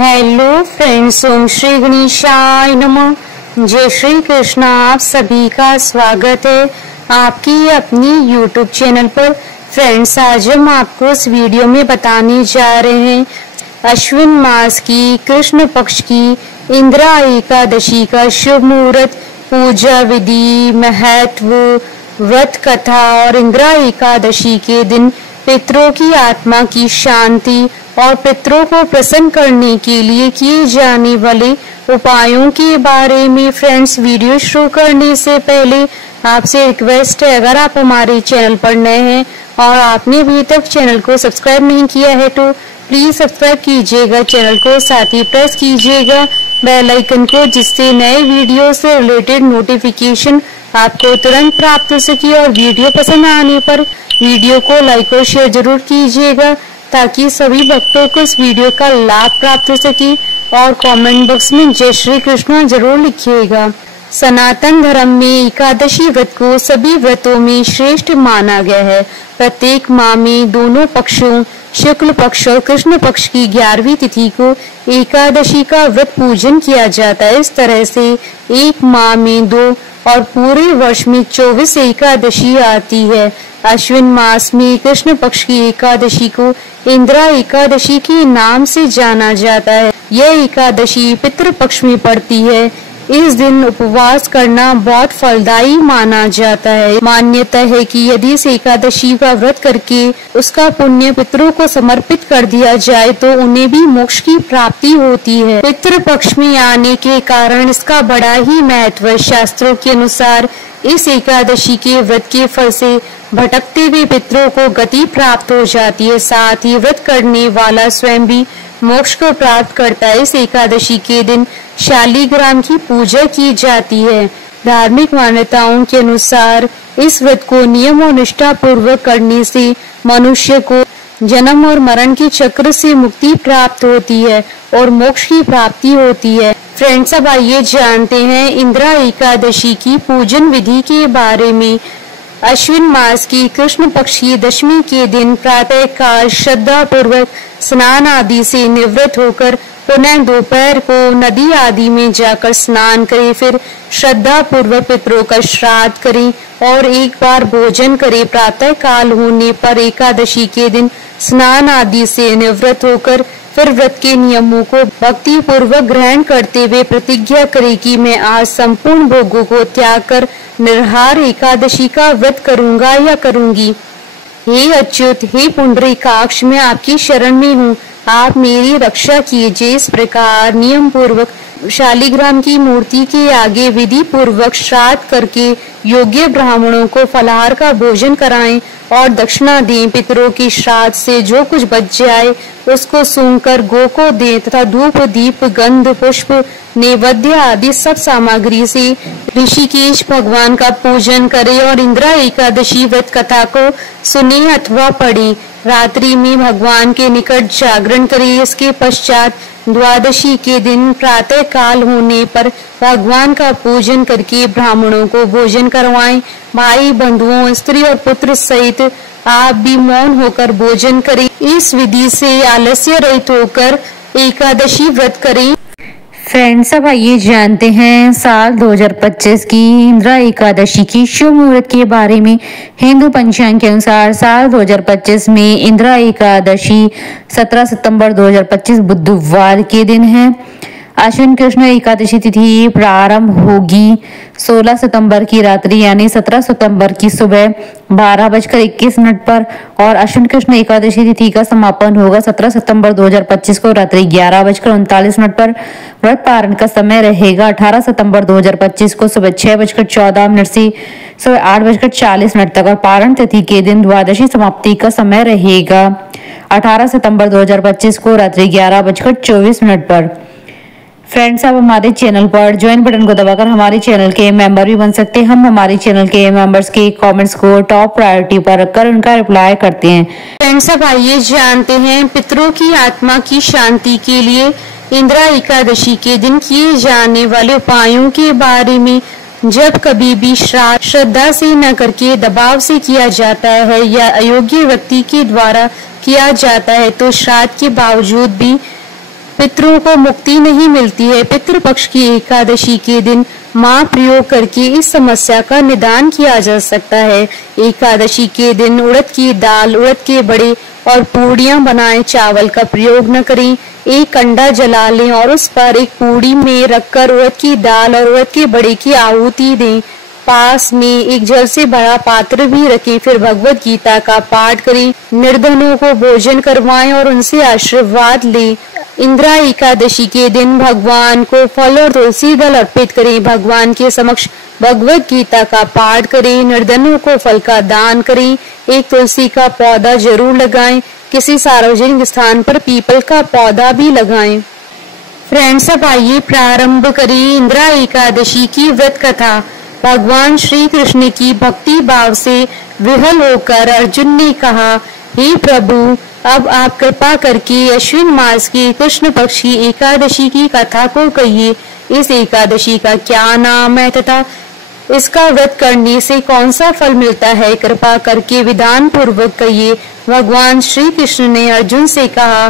Hello friends, ओम श्री गणेशाय नमः। जय श्री कृष्ण। आप सभी का स्वागत है आपकी अपनी यूट्यूब चैनल पर। फ्रेंड्स, आज हम आपको इस वीडियो में बताने जा रहे हैं अश्विन मास की कृष्ण पक्ष की इंदिरा एकादशी का शुभ मुहूर्त, पूजा विधि, महत्व, व्रत कथा और इंदिरा एकादशी के दिन पितरों की आत्मा की शांति और पितरों को प्रसन्न करने के लिए किए जाने वाले उपायों के बारे में। फ्रेंड्स, वीडियो शुरू करने से पहले आपसे रिक्वेस्ट है, अगर आप हमारे चैनल पर नए हैं और आपने अभी तक चैनल को सब्सक्राइब नहीं किया है तो प्लीज सब्सक्राइब कीजिएगा चैनल को, साथ ही प्रेस कीजिएगा बेल आइकन को, जिससे नए वीडियो से रिलेटेड नोटिफिकेशन आपको तुरंत प्राप्त हो सके। और वीडियो पसंद आने पर वीडियो को लाइक और शेयर जरूर कीजिएगा ताकि सभी भक्तों को इस वीडियो का लाभ प्राप्त हो सके। और कमेंट बॉक्स में जय श्री कृष्ण जरूर लिखिएगा। सनातन धर्म में एकादशी व्रत को सभी व्रतों में श्रेष्ठ माना गया है। प्रत्येक माह में दोनों पक्षों शुक्ल पक्ष और कृष्ण पक्ष की 11वीं तिथि को एकादशी का व्रत पूजन किया जाता है। इस तरह से एक माह में 2 और पूरे वर्ष में 24 एकादशी आती है। अश्विन मास में कृष्ण पक्ष की एकादशी को इंदिरा एकादशी के नाम से जाना जाता है। यह एकादशी पितृ पक्ष में पड़ती है। इस दिन उपवास करना बहुत फलदायी माना जाता है। मान्यता है कि यदि इस एकादशी का व्रत करके उसका पुण्य पितरों को समर्पित कर दिया जाए तो उन्हें भी मोक्ष की प्राप्ति होती है। पितृ पक्ष में आने के कारण इसका बड़ा ही महत्व है। शास्त्रों के अनुसार इस एकादशी के व्रत के फल से भटकते हुए पितरों को गति प्राप्त हो जाती है। साथ ही व्रत करने वाला स्वयं भी मोक्ष को प्राप्त करता है। इस एकादशी के दिन शालिग्राम की पूजा की जाती है। धार्मिक मान्यताओं के अनुसार इस व्रत को नियम और निष्ठा पूर्वक करने से मनुष्य को जन्म और मरण के चक्र से मुक्ति प्राप्त होती है और मोक्ष की प्राप्ति होती है। फ्रेंड्स, अब आइए जानते हैं इंदिरा एकादशी की पूजन विधि के बारे में। अश्विन मास की कृष्ण पक्ष की दशमी के दिन प्रातः काल श्रद्धा पूर्वक स्नान आदि से निवृत्त होकर पुनः दोपहर को नदी आदि में जाकर स्नान करें। फिर श्रद्धा पूर्वक पितरों का श्राद्ध करें और एक बार भोजन करें। प्रातः काल होने पर एकादशी के दिन स्नान आदि से निवृत्त होकर फिर व्रत के नियमों को भक्ति पूर्वक ग्रहण करते हुए प्रतिज्ञा करे कि मैं आज संपूर्ण भोगों को त्याग कर निर्हार एकादशी का व्रत करूंगा या करूंगी। हे अच्युत, हे पुंडरीकाक्ष, मैं आपकी शरण में हूँ, आप मेरी रक्षा कीजिए। इस प्रकार नियम पूर्वक शालिग्राम की मूर्ति के आगे विधि पूर्वक श्राद्ध करके योग्य ब्राह्मणों को फलाहार का भोजन कराएं और दक्षिणा दें। पितरों की श्राद्ध से जो कुछ बच जाए उसको सूंघकर गो को दें तथा धूप दीप गंध पुष्प नैवेद्य आदि सब सामग्री से ऋषिकेश भगवान का पूजन करें और इंदिरा एकादशी व्रत कथा को सुने अथवा पढ़े। रात्रि में भगवान के निकट जागरण करें। इसके पश्चात द्वादशी के दिन प्रातः काल होने पर भगवान का पूजन करके ब्राह्मणों को भोजन करवाएं। भाई बंधुओं, स्त्री और पुत्र सहित आप भी मौन होकर भोजन करें। इस विधि से आलस्य रहित होकर एकादशी व्रत करें। फ्रेंड्स, अब आइए जानते हैं साल 2025 की इंदिरा एकादशी की शुभ मुहूर्त के बारे में। हिंदू पंचांग के अनुसार साल 2025 में इंदिरा एकादशी 17 सितंबर 2025 बुधवार के दिन है। अश्विन कृष्ण एकादशी तिथि प्रारंभ होगी 16 सितंबर की रात्रि यानी 17 सितंबर की सुबह 12:21 पर और अश्विन कृष्ण एकादशी तिथि का समापन होगा 17 सितंबर 2025 को रात्रि 11:39 पर। व्रत पारण का समय रहेगा 18 सितंबर 2025 को सुबह 6:14 से सुबह 8:40 तक और पारण तिथि के दिन द्वादशी समाप्ति का समय रहेगा 18 सितंबर 2025 को रात्रि 11:24 पर। फ्रेंड्स, आप हमारे चैनल पर ज्वाइन बटन को दबाकर हमारे चैनल के मेंबर भी बन सकते हैं। हम हमारे चैनल के मेंबर्स के कमेंट्स को टॉप प्रायोरिटी पर रखकर उनका रिप्लाई करते हैं। फ्रेंड्स, अब आइए जानते हैं पितरों की आत्मा की शांति के लिए इंदिरा एकादशी के दिन किए जाने वाले उपायों के बारे में। जब कभी भी श्राद्ध श्रद्धा से न करके दबाव से किया जाता है या अयोग्य व्यक्ति के द्वारा किया जाता है तो श्राद्ध के बावजूद भी पितरों को मुक्ति नहीं मिलती है। पितृपक्ष की एकादशी के दिन माँ प्रयोग करके इस समस्या का निदान किया जा सकता है। एकादशी के दिन उड़द की दाल, उड़द के बड़े और पूड़ियाँ बनाएं। चावल का प्रयोग न करें। एक कंडा जला लें और उस पर एक पूड़ी में रखकर उड़द की दाल और उड़द के बड़े की आहुति दें। पास में एक जल से भरा पात्र भी रखें। फिर भगवत गीता का पाठ करें। निर्धनों को भोजन करवाएं और उनसे आशीर्वाद लें। इंदिरा एकादशी के दिन भगवान को फल और तुलसी दल अर्पित करें। भगवान के समक्ष भगवत गीता का पाठ करें। निर्धनों को फल का दान करें। एक तुलसी का पौधा जरूर लगाएं। किसी सार्वजनिक स्थान पर पीपल का पौधा भी लगाएं। फ्रेंड्स, अब आइए प्रारंभ करें इंदिरा एकादशी की व्रत कथा। भगवान श्री कृष्ण की भक्ति भाव से विह्वल होकर अर्जुन ने कहा, हे प्रभु, अब आप कृपा करके अश्विन मास की कृष्ण पक्ष की एकादशी की कथा को कहिए। इस एकादशी का क्या नाम है तथा इसका व्रत करने से कौन सा फल मिलता है, कृपा करके विधान पूर्वक कहिए। भगवान श्री कृष्ण ने अर्जुन से कहा,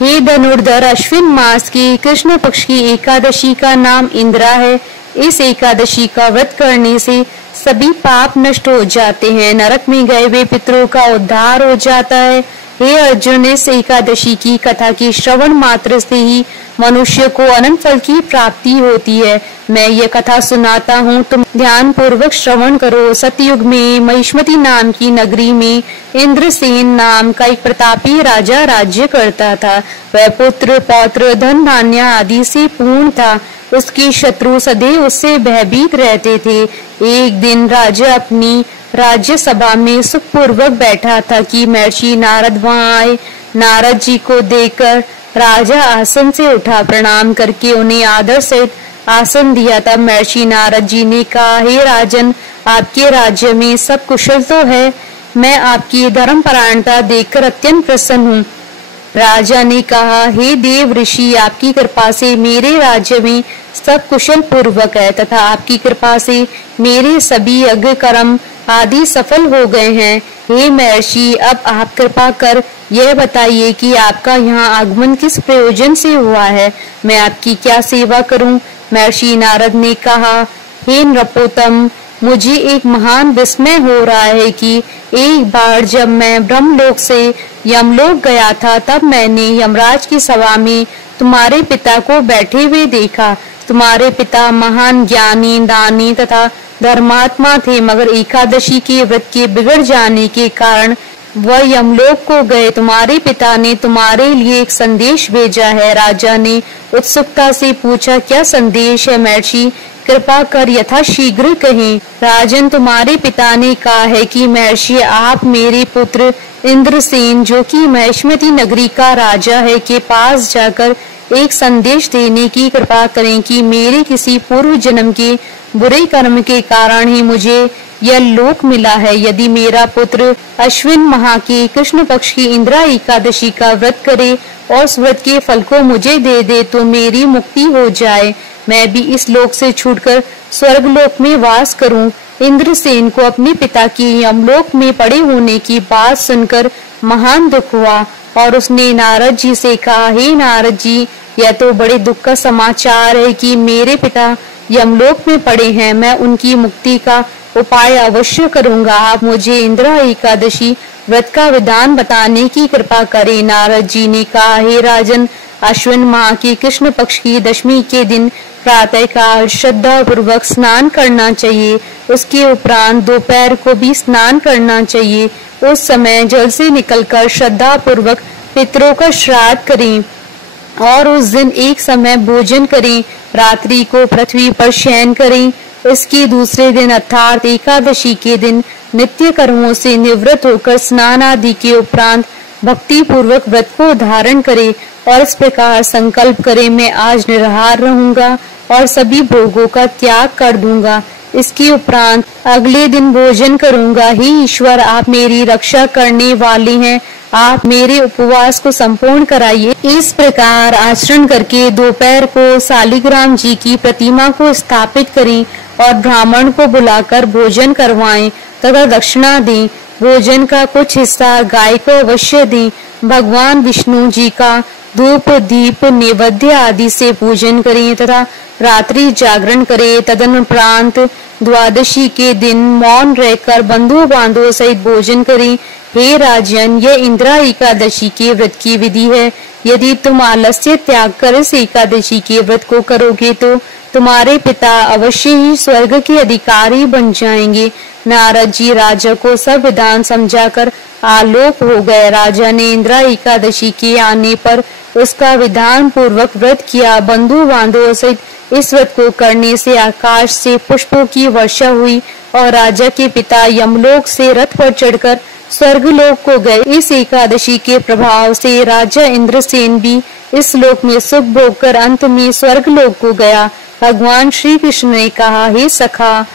हे धनुर्धर, अश्विन मास की कृष्ण पक्ष की एकादशी का नाम इंदिरा है। इस एकादशी का व्रत करने से सभी पाप नष्ट हो जाते हैं। नरक में गए हुए पितरों का उद्धार हो जाता है। हे अर्जुन, इस एकादशी की कथा के श्रवण मात्र से ही मनुष्य को अनंत फल की प्राप्ति होती है। मैं ये कथा सुनाता हूँ, तुम ध्यान पूर्वक श्रवण करो। सतयुग में महिष्मती नाम की नगरी में इंद्रसेन नाम का एक प्रतापी राजा राज्य करता था। वह पुत्र, पौत्र, धन धान्य आदि से पूर्ण था। उसके शत्रु सदैव उससे भयभीत रहते थे। एक दिन राजा अपनी राज्य सभा में सुखपूर्वक बैठा था कि महर्षि नारद वहां आए। नारद जी को देखकर राजा आसन से उठा। प्रणाम करके उन्हें आदर सहित आसन दिया। तब महर्षि नारद जी ने कहा, हे राजन, आपके राज्य में सब कुशल तो है। मैं आपकी धर्मपरायणता देखकर अत्यंत प्रसन्न हूँ। राजा ने कहा, हे देव ऋषि, आपकी कृपा से मेरे राज्य में सब कुशल पूर्वक है तथा आपकी कृपा से मेरे सभी यज्ञ कर्म आदि सफल हो गए हैं। हे महर्षि, अब आप कृपा कर यह बताइए कि आपका यहाँ आगमन किस प्रयोजन से हुआ है। मैं आपकी क्या सेवा करूं? महर्षि नारद ने कहा, हे नृपोत्तम, मुझे एक महान विस्मय हो रहा है कि एक बार जब मैं ब्रह्मलोक से यमलोक गया था, तब मैंने यमराज की सभा में तुम्हारे पिता को बैठे हुए देखा। तुम्हारे पिता महान ज्ञानी, दानी तथा धर्मात्मा थे, मगर एकादशी के व्रत के बिगड़ जाने के कारण वह यमलोक को गए। तुम्हारे पिता ने तुम्हारे लिए एक संदेश भेजा है। राजा ने उत्सुकता से पूछा, क्या संदेश है महर्षि? कृपा कर यथाशीघ्र कहें। राजन, तुम्हारे पिता ने कहा है कि महर्षि, आप मेरे पुत्र इंद्रसेन, जो कि महिष्मती नगरी का राजा है, के पास जाकर एक संदेश देने की कृपा करें कि मेरे किसी पूर्व जन्म के बुरे कर्म के कारण ही मुझे यह लोक मिला है। यदि मेरा पुत्र अश्विन माह की कृष्ण पक्ष की इंदिरा एकादशी का व्रत करे और उस व्रत के फल को मुझे दे दे तो मेरी मुक्ति हो जाए, मैं भी इस लोक से छूटकर स्वर्ग लोक में वास करूं। इंद्रसेन को अपने पिता की यमलोक में पड़े होने की बात सुनकर महान दुख हुआ और उसने नारद जी से कहा, हे नारद जी, यह तो बड़े दुख का समाचार है कि मेरे पिता यमलोक में पड़े हैं। मैं उनकी मुक्ति का उपाय अवश्य करूंगा। आप मुझे इंदिरा एकादशी व्रत का विधान बताने की कृपा करें। नारद जी ने कहा, हे राजन, अश्विन माह की कृष्ण पक्ष की दशमी के दिन प्रातः काल श्रद्धा पूर्वक स्नान करना चाहिए। उसके उपरांत दोपहर को भी स्नान करना चाहिए। उस समय जल से निकलकर श्रद्धा पूर्वक पितरों का श्राद्ध करें और उस दिन एक समय भोजन करें। रात्रि को पृथ्वी पर शयन करें। इसके दूसरे दिन अर्थात एकादशी के दिन नित्य कर्मों से निवृत्त होकर स्नान आदि के उपरांत भक्ति पूर्वक व्रत को धारण करें और इस प्रकार संकल्प करें, मैं आज निराहार रहूंगा और सभी भोगों का त्याग कर दूंगा। इसके उपरांत अगले दिन भोजन करूंगा। हे ईश्वर, आप मेरी रक्षा करने वाले हैं, आप मेरे उपवास को संपूर्ण कराइए। इस प्रकार आचरण करके दोपहर को शालिग्राम जी की प्रतिमा को स्थापित करें और ब्राह्मण को बुलाकर भोजन करवाएं तथा दक्षिणा दें। भोजन का कुछ हिस्सा गाय को अवश्य दें। भगवान विष्णु जी का धूप दीप नैवेद्य आदि से पूजन करें तथा रात्रि जागरण करें। तदनुपरांत द्वादशी के दिन मौन रहकर बंधु बांधवों सहित भोजन करें। हे राजन, यह इंदिरा एकादशी के व्रत की विधि है। यदि तुम आलस्य त्याग कर इस एकादशी के व्रत को करोगे तो तुम्हारे पिता अवश्य ही स्वर्ग के अधिकारी बन जाएंगे। नारद जी राजा को सब विधान समझाकर आलोक हो गए। राजा ने इंदिरा एकादशी के आने पर उसका विधान पूर्वक व्रत किया। बंधु बांधवों सहित इस व्रत को करने से आकाश से पुष्पों की वर्षा हुई और राजा के पिता यमलोक से रथ पर चढ़कर स्वर्गलोक को गए। इस एकादशी के प्रभाव से राजा इंद्रसेन भी इस लोक में सुख भोग कर अंत में स्वर्गलोक को गया। भगवान श्री कृष्ण ने कहा, हे सखा,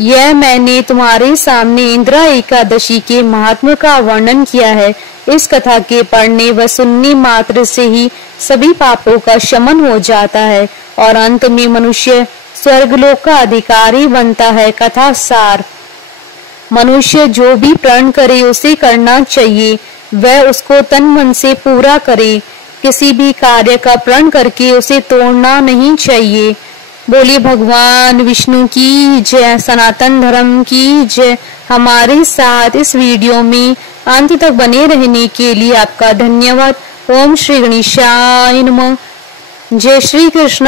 यह मैंने तुम्हारे सामने इंदिरा एकादशी के महात्म्य का वर्णन किया है। इस कथा के पढ़ने व सुनने मात्र से ही सभी पापों का शमन हो जाता है और अंत में मनुष्य स्वर्गलोक का अधिकारी बनता है। कथा सार: मनुष्य जो भी प्रण करे उसे करना चाहिए, वह उसको तन मन से पूरा करे। किसी भी कार्य का प्रण करके उसे तोड़ना नहीं चाहिए। बोलिए भगवान विष्णु की जय, सनातन धर्म की जय। हमारे साथ इस वीडियो में अंत तक बने रहने के लिए आपका धन्यवाद। ओम श्री गणेशाय नमः। जय श्री कृष्ण।